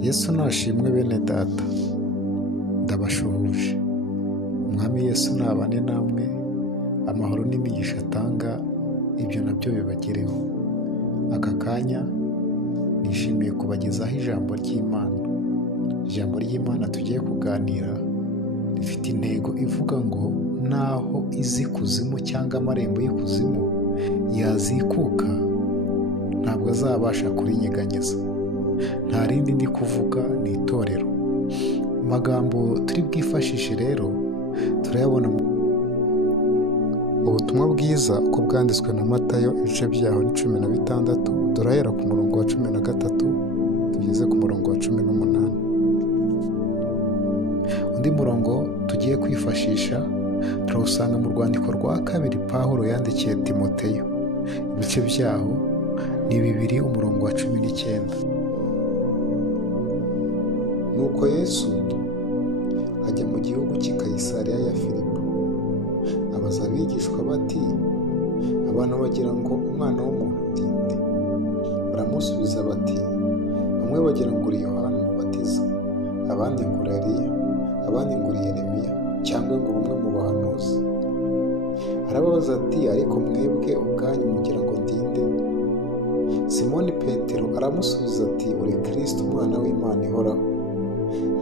Yesu nashimwe bene data, ndabashuhuje. Umwami Yesu nabane namwe, amahoro n'imigisha atanga ibyo nabyo bibagereho. Aka kanya nishimiye kubagezaho ijambo ry'Imana. Ijambo ry'Imana tugiye kuganira rifite intego ivuga ngo naho iz'ikuzimu cyangwa amarembo y'ikuzimu yazikuka, ntabwo azabasha kurinyeganyeza. Nta rindi ndi kuvuga, ni itorero. Amagambo turi bwifashishe rero turayabona mu ubutumwa bwiza uko bwanditswe na Matayo, ibice byaho ni 16, turahera ku murongo wa 13 tugeze ku murongo wa 18. Undi murongo tugiye kwifashisha turawusanga mu rwandiko rwa kabiri Pawulo yandikiye Timoteyo, ibice byaho ni 2 umurongo wa 19. Nuko Yesu ajya mu gihugu cy'i Kayisariya ya Filipo, abaza abigishwa bati, abantu bagira ngo umwana w'umuntu ndi nde? Baramusubiza bati, bamwe bagira ngo uri Yohana Umubatiza, abandi ngo uri Eliya, abandi ngo uri Yeremiya, cyangwa ngo umwe mu bahanuzi. Arababaza ati, ariko mwebwe ubwanyu mugira ngo ndi nde? Simoni Petero aramusubiza ati, uri Kristo, umwana w'Imana ihoraho.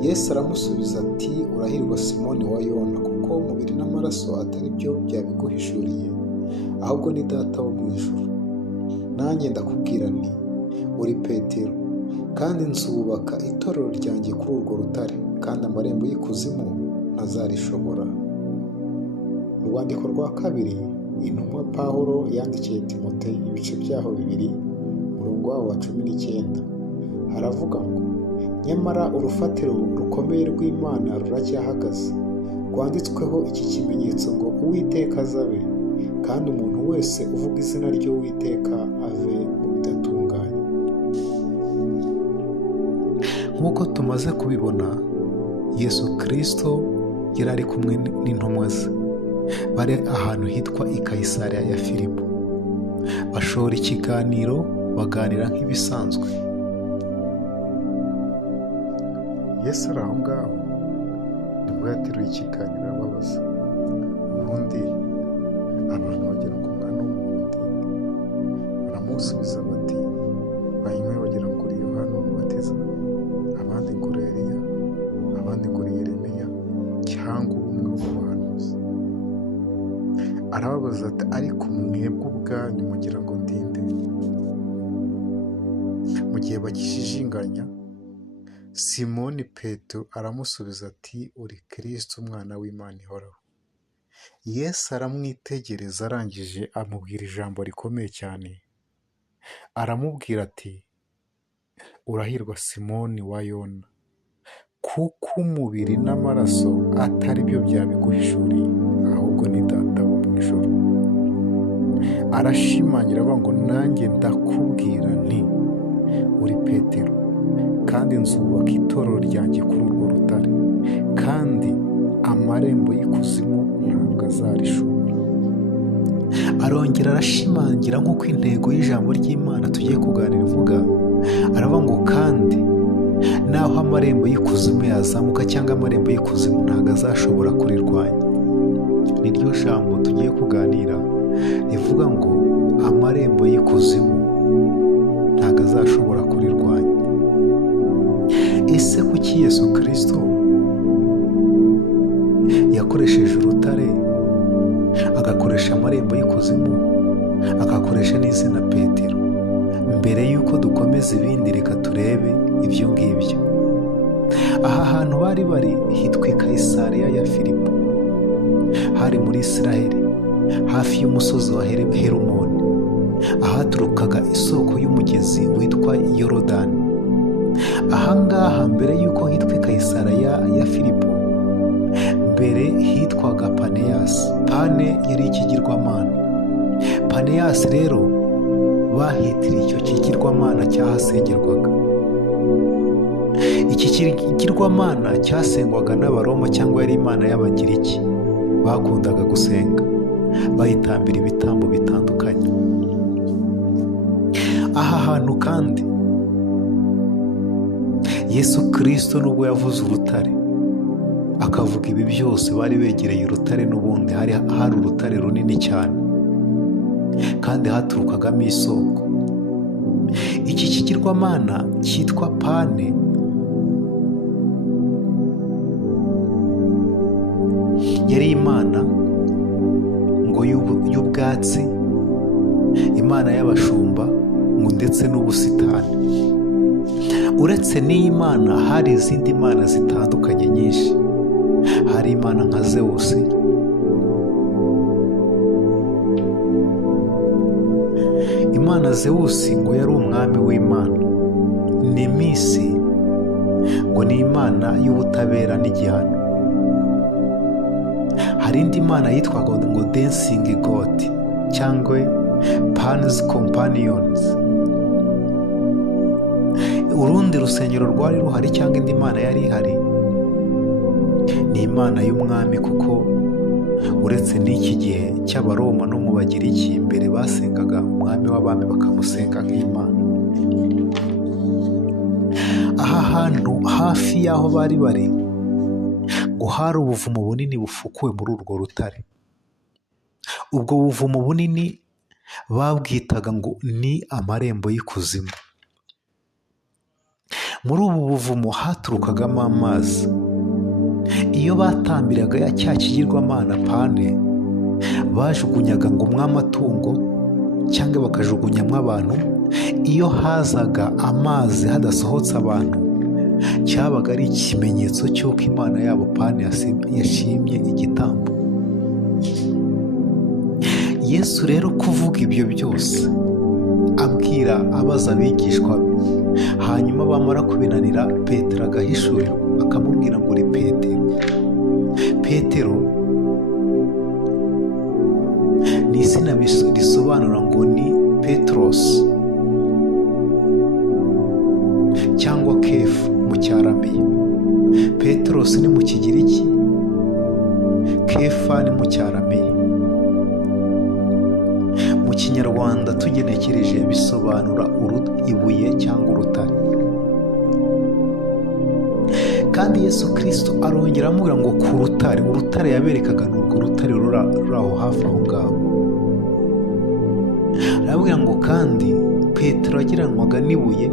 Yesu aramusubiza ati, urahirwa Simoni wa Yona, kuko umubiri n'amaraso atari byo byabiguhishuriye, ahubwo ni Data wo mu ijuru. Nanjye ndakubwira nti, uri Petero, kandi nzubaka itorero ryanjye kuri urwo rutare, kandi amarembo y'ikuzimu ntazarishobora. Mu rwandiko rwa kabiri intumwa Pawulo yandikiye Timoteyo, ibice byaho 2 umurongo wa 19, haravuga ngo, nyamara urufatiro rukomeye rw'Imana ruracyahagaze, rwanditsweho iki kimenyetso ngo Uwiteka azabe, kandi umuntu wese uvuga izina ry'Uwiteka ave mu bidatunganye. Nk'uko tumaze kubibona, Yesu Kristo yari ari kumwe n'intumwa ze, bari ahantu hitwa i Kayisariya ya Filipo. Bashora ikiganiro, baganira nk'ibisanzwe. Yesu ari aho ngaho nibwo yateruye ikiganiro ababaza, ubundi abantu bagira ngo umwana w'umuntu ndi nde? Baramusubiza bati, bamwe bagira ngo uri Yohana Umubatiza, abandi ngo uri Eliya, abandi ngo uri Yeremiya, cyangwa umwe mu bahanuzi. Arababaza ati, ariko mwebwe ubwanyu mugira ngo ndi nde? Mu gihe bagishijinganya, Simoni Petero aramusubiza ati, uri Kristo, umwana w'Imana ihoraho. Yesu aramwitegereza, arangije amubwira ijambo rikomeye cyane. Aramubwira ati, urahirwa Simoni wa Yona, kuko umubiri n'amaraso atari byo byabiguhishuriye, ahubwo ni Data wo mu ijuru. Arashimangira avuga ngo, nanjye ndakubwira nti, uri Petero, kandi nzubaka itorero ryanjye kuri urwo rutare, kandi amarembo y'ikuzimu ntabwo azarishobora. Arongera arashimangira nk'uko intego y'ijambo ry'Imana tugiye kuganira ivuga, aravuga ngo, kandi naho amarembo y'ikuzimu yazamuka cyangwa amarembo y'ikuzimu ntabwo azashobora kurirwanya. Niryo jambo tugiye kuganira rivuga ngo amarembo y'ikuzimu ntabwo azashobora kurirwanya. Ese kuki Yesu Kristo yakoresheje urutare, agakoresha amarembo y'ikuzimu, agakoresha n'izina Petero? Mbere y'uko dukomeza ibindi, reka turebe ibyo ngibyo. Aha hantu bari bari hitwa i Kayisariya ya Filipo, hari muri Isiraheli, hafi y'umusozi wa Herumoni, ahaturukaga isoko y'umugezi witwa Yorodani. Ahangaha mbere y'uko hitwa i Kayisariya ya Filipo, mbere hitwaga Paneyasi. Pane yari ikigirwamana. Paneyasi rero bahitiriye icyo kigirwamana cyahasengerwaga. Iki kigirwamana cyasengwaga n'Abaroma, cyangwa yari imana y'Abagiriki. Bakundaga gusenga, bayitambira ibitambo bitandukanye. Aha hantu kandi Yesu Kristo nubwo yavuze urutare akavuga ibi byose, bari begereye urutare, n'ubundi hari urutare runini cyane kandi haturukagamo isoko. Iki kigirwamana cyitwa Pane yari imana ngo y'ubwatsi, imana y'abashumba ngo ndetse n'ubusitani. Uretse n'iyi mana hari izindi mana zitandukanye nyinshi. Hari imana nka Zewusi, imana Zewusi ngo yari umwami w'imana. Nemisi ngo ni imana y'ubutabera n'igihano. Hari indi mana yitwaga ngo Dancing God cyangwa Pan's Companions. Urundi rusengero rwari ruhari cyangwa indi mana yari ihari ni imana y'umwami, kuko uretse n'iki gihe cy'Abaroma no mu Bagiriki imbere basengaga umwami w'abami bakamusenga nk'imana. Aha hantu hafi y'aho bari ngo hari ubuvumo bunini bufukuwe muri urwo rutare. Ubwo buvumo bunini babwitaga ngo ni amarembo y'ikuzimu. Muri ubu buvumo haturukagamo amazi. Iyo batambiraga cya kigirwamana Pane, bajugunyaga ngo mw'amatungo cyangwa bakajugunyamo abantu. Iyo hazaga amazi hadasohotse abantu, cyabaga ari ikimenyetso cy'uko imana yabo Pane yashimye igitambo. Yesu rero kuvuga ibyo byose abaza abigishwa be, hanyuma bamara kubinanira Petero agahishurira akamubwira ngo uri Petero. Petero ni izina risobanura ngo ni Petros cyangwa Kefu mu cyarameya. Petros ni mu Kigiriki, Kefa ni mu cyarameya. Mu Kinyarwanda tugenekereje bisobanura ibuye cyangwa urutare. Kandi Yesu Kristo arongera amubwira ngo ku urutare yaberekaga ni urwo rutare ruri aho hafi aho ngaho. Arababwira ngo kandi Petero agereranywaga n'ibuye,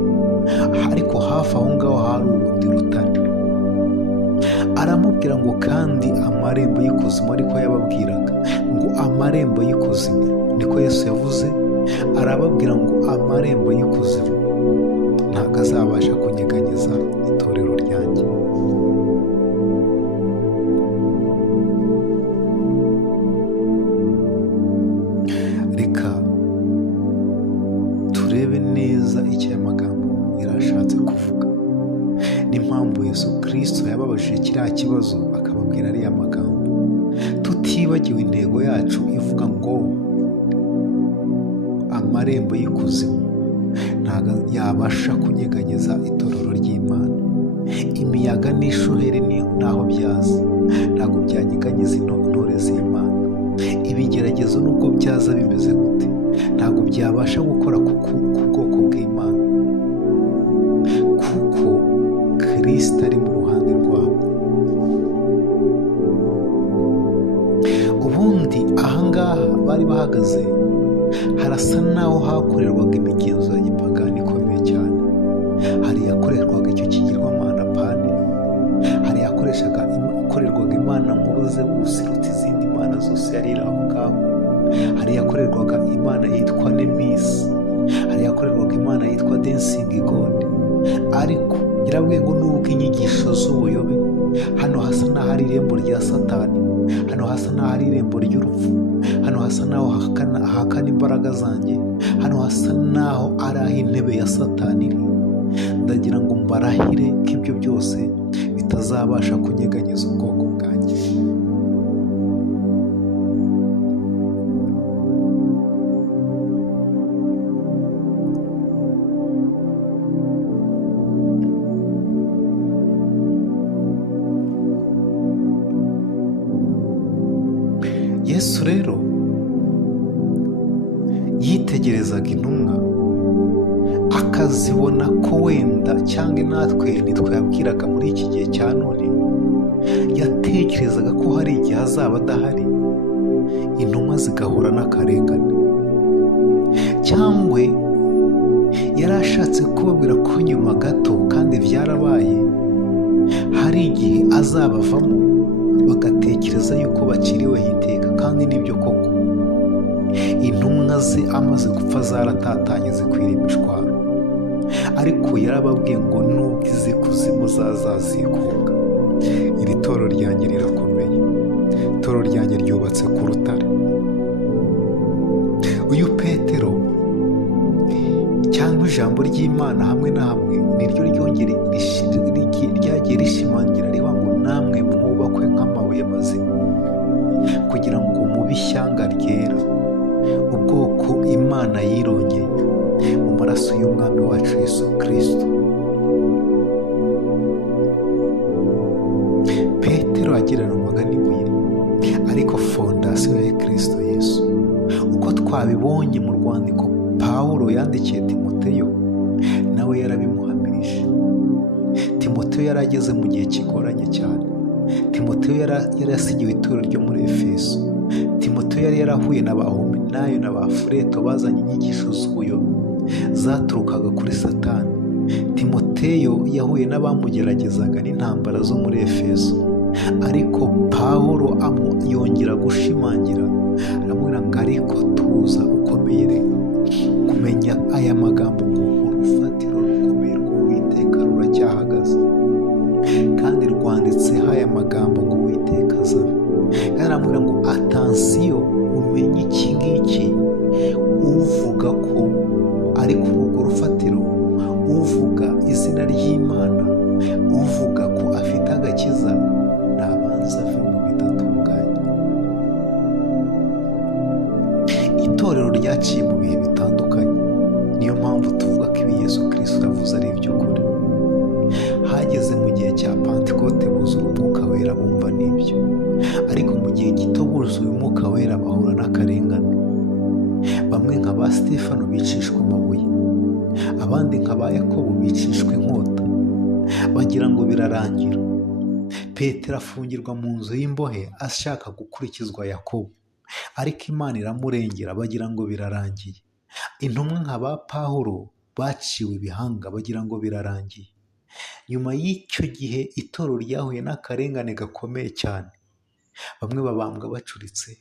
ariko hafi aho ngaho hari urundi rutare. Aramubwira ngo kandi amarembo y'ikuzimu, ariko yababwiraga ngo amarembo y'ikuzimu, niko Yesu yavuze. Arababwira ngo amarembo y'ikuzimu ntabwo azabasha kunyeganyeza itorero ryanjye. Reka turebe neza icyo aya magambo yarashatse kuvuga, n'impamvu Yesu Kristo yababajije kiriya kibazo akababwira ariya magambo, tutibagiwe intego yacu ivuga ngo amarembo y'ikuzimu ntabwo yabasha kunyeganyeza itorero ry'Imana. Imiyaga n'ishuheri naho byaza ntabwo byanyeganyeza intore z'Imana. Ibigeragezo nubwo byaza bimeze gute ntabwo byabasha gukora ku bwoko bw'Imana, kuko Kristo ari mu ruhande rwabo. Ubundi ahangaha bari bahagaze harasa naho hakorerwaga imigenzo ya gipagani ikomeye cyane. Hari yakorerwaga icyo kigirwamana Pane, hari yakorerwaga imana nkuru Zewusi iruta izindi mana zose yari iri aho ngaho, hari yakorerwaga imana yitwa Nemisi, hari yakorerwaga imana yitwa Dancing God. Ariko yarabwiye ngo nubwo inyigisho z'ubuyobe, hano hasa n'aho ari irembo rya Satani, hano hasa n'aho ari irembo ry'urupfu, hano hasa n'aho hahakana imbaraga zanjye, hano hasa n'aho ari aho intebe ya Satani iri. Ndagira ngo mbarahire ko ibyo byose bitazabasha kunyeganyeza ubwoko bwanjye. Yesu rero yitegerezaga intumwa akazibona ko wenda cyangwa natwe ntitwayabwiraga muri iki gihe cya none, yatekerezaga ko hari igihe azaba adahari, intumwa zigahura n'akarengane, cyangwa yari ashatse kubabwira ko nyuma gato, kandi byarabaye, hari igihe azabavamo bagatekereza yuko bakiriweho iteka, kandi nibyo koko. Intumwa ze amaze gupfa zaratatanye zikwira imishwaro, ariko yarababwiye ngo nubwo iz'ikuzimu zazazikunga, iri toro ryanjye rirakomeye, itoro ryanjye ryubatse ku rutare. Uyu Petero cyangwa ijambo ry'Imana hamwe na hamwe niryo ryagiye rishimangira riba ngo namwe mwubakwe nk'amabuye mazima, kugira ngo mube ishyanga ryera, ubwoko Imana yirongeye mu maraso y'Umwami wacu Yesu Kristo. Petero agereranwaga n'ibuye, ariko fondasiyo ya Kristo Yesu. Uko twabibonye mu rwandiko Pawulo yandikiye Timoteyo, nawe yarabimuhamirije. Timoteyo yari ageze mu gihe kigoranye cyane. Timoteyo yari yasigiwe itorero ryo muri Efeso. Timoteyo yari yarahuye na ba Homenayo na ba Fureto bazanye inyigisho z'ubuyobe zaturukaga kuri Satani. Timoteyo yahuye n'abamugeragezaga n'intambara zo muri Efeso, ariko Pawulo yongera gushimangira, aramubwira ngo ariko tuza ukomere kumenya aya magambo ngo urufatiro rukomeye rw'Uwiteka ruracyahagaze, kandi rwanditseho aya magambo ngo Uwiteka azabe. Kandi aramubwira ngo atansiyo, umenye iki ngiki, uvuga ko ari kuri urwo rufatiro, uvuga izina ry'Imana, uvuga ko afite agakiza, nabanza ave mu bidatunganye. Itorero ryaciye mu bihe bitandukanye, niyo mpamvu tuvuga ko ibi Yesu Kristo yavuze ari iby'ukuri. Hageze mu gihe cya Pantekote buzura Umwuka Wera, bumva n'ibyo, ariko mu gihe gito buzuye Umwuka Wera bahura n'akarengane. Bamwe nka ba Sitefano bicishwa amabuye, abandi nka ba Yakobo bicishwa inkota, bagira ngo birarangira. Petero afungirwa mu nzu y'imbohe ashaka gukurikizwa Yakobo, ariko Imana iramurengera, bagira ngo birarangiye. Intumwa nka ba Pawulo baciwe ibihanga, bagira ngo birarangiye. Nyuma y'icyo gihe itorero ryahuye n'akarengane gakomeye cyane. Bamwe babambwa bacuritse,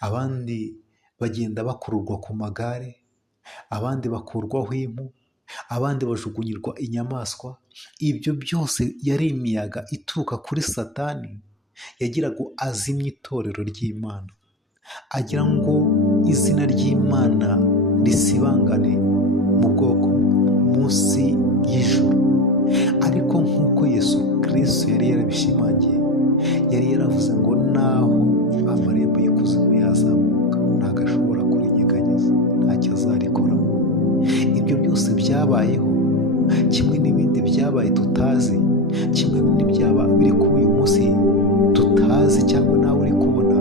abandi bagenda bakururwa ku magare, abandi bakurwaho impu, abandi bajugunyirwa inyamaswa. Ibyo byose yari imiyaga ituruka kuri Satani yagiraga ngo azimye itorero ry'Imana, agira ngo izina ry'Imana risibangane mu bwoko munsi y'ijuru. Ariko nk'uko Yesu Kristo yari yarabishimangiye, yari yaravuze ngo naho amarembo y'ikuzimu yazamuka, ntabwo ashobora kurinyeganyeza, ntacyo azarikoraho. Ibyo byose byabayeho, kimwe n'ibindi byabaye tutazi, kimwe n'ibyaba biri kuba uyu munsi tutazi cyangwa nawe uri kubona,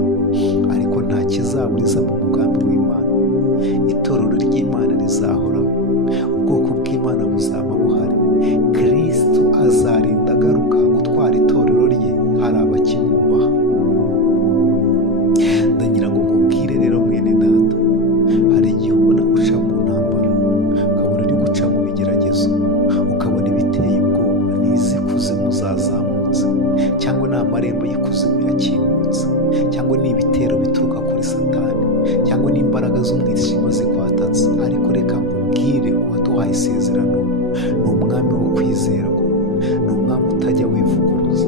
ariko nta kizaburiza mu mugambi w'Imana. Itorero ry'Imana rizahoraho, ubwoko bw'Imana buzaba buhari. Kristo azarinda agaruka gutwara itorero rye, hari abakimwubaha. Ndagira ngo nkubwire rero mwene data, hari igihe ubona uca mu ntambara, ukabona uri guca mu bigeragezo, ukabona ibiteye ubwoba, n'iz'ikuzimu zazamutse, cyangwa ni amarembo y'ikuzimu yakingutse, cyangwa ni ibitero bituruka kuri Satani, cyangwa n'imbaraga z'umwijima zikwatatse. Ariko reka nkubwire, uwaduhaye isezerano ni umwami wo kwizerwa, ni umwami utajya wivuguruza,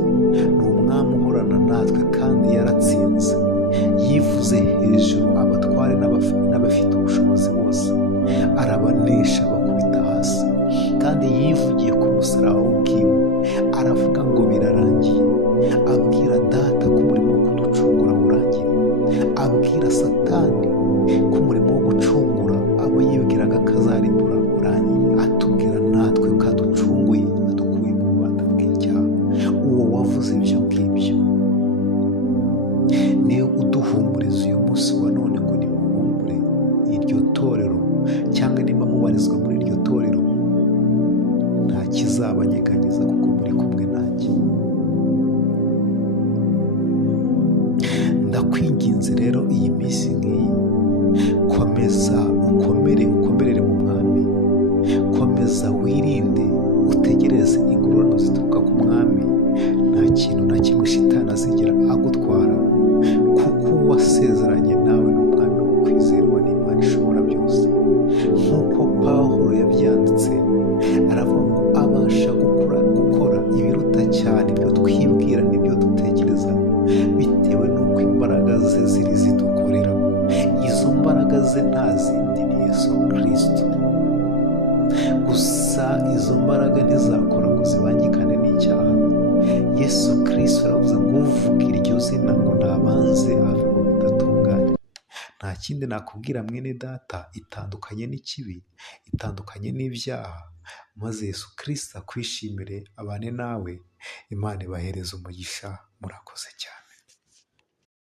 ni umwami uhorana natwe kandi yaratsinze. Yivuze hejuru abatware n'abafite ubushobozi bose, arabanesha bakubita hasi. Kandi yivugiye ku musaraba ubwiwe, aravuga ngo birarangiye. Abwira Data ko umurimo wo kuducungura urangiye, abwira Satani ko umurimo wo gucungura abo yibwiraga ko azarimbura urangiye, atubwira natwe ko aducunguye, adukuye mu bubata bw'icyaha. Uwo wavuze ibyo ngibyo niwe uduhumuriza uyu munsi wa none ngo nimuhumure iryo torero, cyangwa niba mubarizwa muri iryo torero, sinzabanyeganyeza kuko muri kumwe nanjye. Ndakwinginze rero iyi minsi nk'iyi, komeza ukomerere mu mwami, komeza wirinde, utegereze ingororano zituruka ku mwami. Nta kintu na kimwe shitani azigera agutwara, kuko wasezeranye nawe n'umwami wo kwizerwa n'Imana ishobora byose. Nk'uko Pawulo yabyanditse, aravuga ngo abasha gukora ibiruta cyane ibyo twibwira n'ibyo dutekereza, bitewe n'uko imbaraga ze ziri zidukorera. Izo mbaraga ze nta zindi ni Yesu Kristo. Gusa izo mbaraga ntizakora ngo zibangikane n'icyaha. Yesu Kristo aravuze ngo uvuga iryo zina ngo nabanze ave mu bidatunganye. Nta kindi nakubwira mwene data, itandukanye n'ikibi, itandukanye n'ibyaha, maze Yesu Kristo akwishimire, abane nawe. Imana ibahereze umugisha. Murakoze cyane.